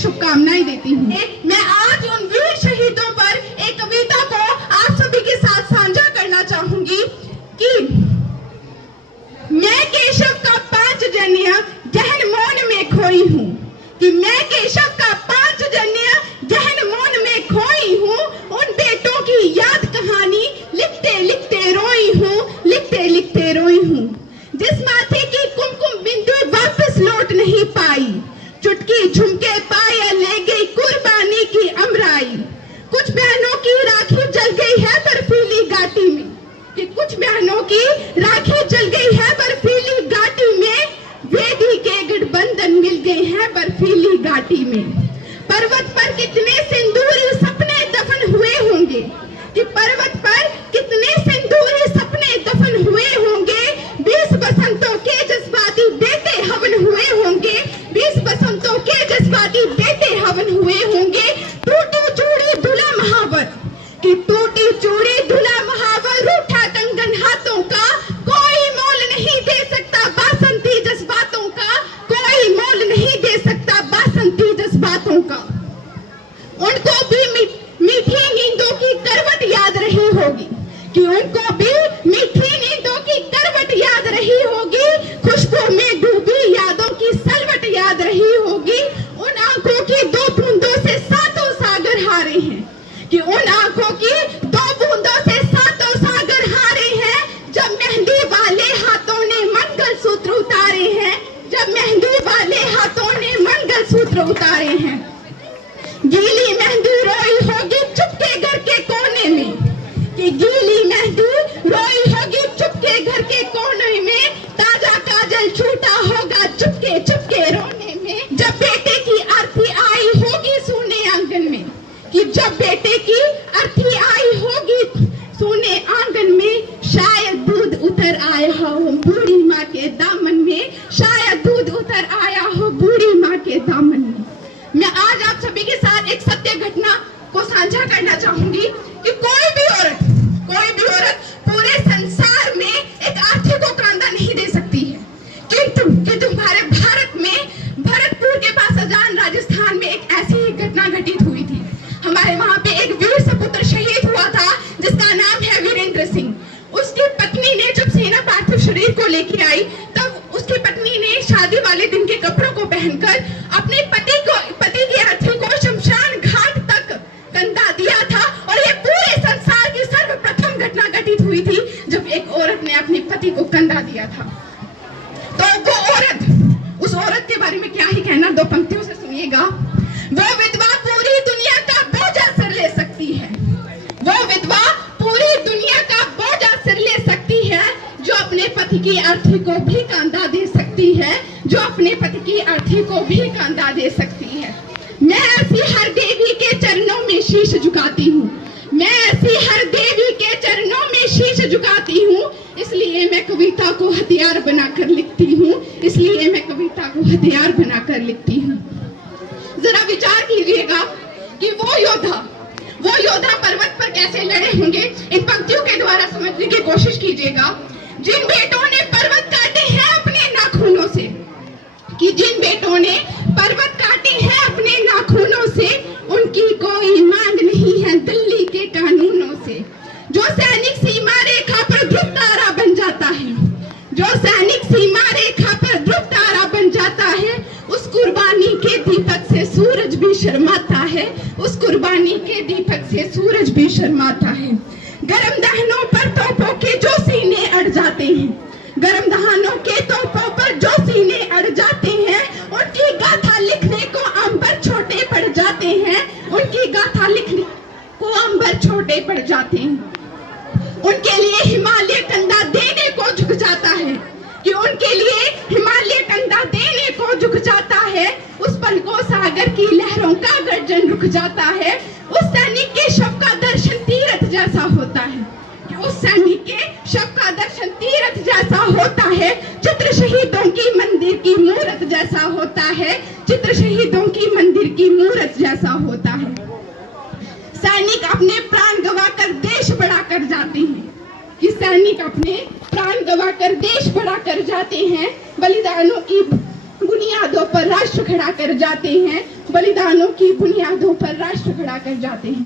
शुभकामनाएं देती हूँ। मैं आज उन वीर शहीदों पर एक कविता को आप सभी के साथ साझा करना चाहूंगी कि मैं केशव का 5 जन्य गहन मौन में खोई हूँ, कि मैं केशव का 5 जन्य गहन मौन में खोई हूँ। उन बेटों की याद कहानी लिखते लिखते रोई हूँ, लिखते लिखते रोई हूँ। जिस माथे की कुमकुम बिंदु वापस लौट नहीं पाई, चुटकी झुमके पाया ले गई कुर्बानी की अमराई। कुछ बहनों की राखी जल गई है बर्फीली घाटी में, कि कुछ बहनों की राखी जल गई है बर्फीली घाटी में। वेदी के गठबंधन मिल गए हैं बर्फीली घाटी में। पर्वत पर कितने सिंदूरी सपने दफन हुए होंगे, कि पर्वत पर कितने सिंदूरी सपने दफन हुए होंगे। 20 बसंतों के जज्बाती बेटे हवन हुए होंगे, 20 बसंतों के जज्बाती बेटे हवन हुए होंगे। टूटी चूड़ी धुला महावर, कि टूटी चूड़ी धुला महावर, रूठा कंगन हाथों का कोई मोल नहीं दे सकता बासंती जज्बातों का, कोई मोल नहीं दे सकता बासंती जज्बातों का। उनको भी मीठी नींदों की करवट याद रही होगी, कि उनको भी मीठी नींदों की करवट याद रही होगी। खुशबू में डूबी यादों की सलवट याद रही होगी। उन आंखों की 2 बूंदों से 7 सागर हारे हैं, कि उन आंखों की 2 बूंदों से 7 सागर हारे हैं। जब मेहंदी वाले हाथों ने मंगलसूत्र उतारे हैं, जब मेहंदी वाले हाथों ने मंगलसूत्र उतारे हैं। गीली मेहंदी रोई होगी चुपके घर के कोने में, कि गीली मेहंदी रोई होगी चुपके घर के कोने में। ताजा काजल छूटा होगा चुपके चुपके रोने में। जब बेटे की अर्थी आई होगी सोने आंगन में, कि जब बेटे की अर्थी आई होगी सोने आंगन में। शायद दूध उतर आया हो बूढ़ी माँ के दामन में, शायद दूध उतर आया हो बूढ़ी माँ के दामन में। मैं आज आप सभी के साथ एक सत्य घटना को साझा करना चाहूंगी कि कोई भी औरत पूरे संसार में एक आर्थी को कांधा नहीं दे सकती है, किंतु हमारे भारत में भरतपुर के पास अजान राजस्थान में एक ऐसी ही घटना घटित हुई थी। हमारे वहां पे एक वीर सपुत्र शहीद हुआ था जिसका नाम है वीरेंद्र सिंह। उसकी पत्नी ने जब सेना पार्थिव शरीर को लेकर आई, तब उसकी पत्नी ने शादी वाले दिन के कपड़ों को पहनकर अपने पति की अर्थी को शमशान घाट तक कंधा दिया था। और ये पूरे संसार की सर्वप्रथम घटना घटित हुई थी जब एक औरत ने अपने पति को कंधा दिया था। तो वो औरत, उस औरत के बारे में क्या ही कहना, 2 पंक्तियों से सुनिएगा। वो विधवा पूरी दुनिया का बोझा सिर ले सकती है, वो विधवा पूरी दुनिया का बोझा सिर ले सकती है, जो अपने पति की अर्थी को भी कंधा दे सकती है, जो अपने पति की अर्थी को भी कंधा दे सकती है। मैं ऐसी हर देवी के चरणों में शीश झुकाती हूँ, मैं ऐसी हर देवी के चरणों में शीश झुकाती हूँ। इसलिए मैं कविता को हथियार बनाकर लिखती हूँ, इसलिए मैं कविता को हथियार बनाकर लिखती हूँ। जरा विचार कीजिएगा कि वो योद्धा पर्वत पर कैसे लड़े होंगे। इन पंक्तियों के द्वारा समझने की कोशिश कीजिएगा। जिन बेटों ने पर्वत काटे हैं अपने नाखूनों से, कि जिन बेटों ने पर्वत काटे हैं अपने नाखूनों से, उनकी कोई मांग नहीं है दिल्ली के कानूनों से। जो सैनिक सीमा रेखा पर ध्रुव तारा बन जाता है, जो सैनिक सीमा रेखा पर ध्रुव तारा बन जाता है, उस कुर्बानी के दीपक से सूरज भी शर्माता है, उस कुर्बानी के दीपक से सूरज भी शर्माता है। गरम दहनों पर तोपों के जो सीने अड़ जाते हैं, गरम दहनों के तोपों पर जो सीने अड़ जाते हैं, उनकी गाथा लिखने को अंबर छोटे पड़ जाते हैं, उनकी गाथा लिखने को अंबर छोटे पड़ जाते हैं। उनके लिए हिमालय कंधा देने को झुक जाता है, कि उनके लिए हिमालय कंधा देने को झुक जाता है। उस पल को सागर की लहरों का गर्जन रुक जाता है। उस सैनिक के शव का दर्शन तीर्थ जैसा होता है, कि उस सैनिक के शव का दर्शन तीर्थ जैसा होता है। चित्र शहीदों की मंदिर की मूर्त जैसा होता है, चित्र शहीदों की मंदिर की मूर्त जैसा होता है। सैनिक अपने प्राण गंवाकर देश बड़ा कर जाते हैं, कि सैनिक अपने प्राण गंवाकर देश बड़ा कर जाते हैं। बलिदानों की बुनियादों पर राष्ट्र खड़ा कर जाते हैं। बलिदानों की बुनियादों पर राष्ट्र खड़ा कर जाते हैं।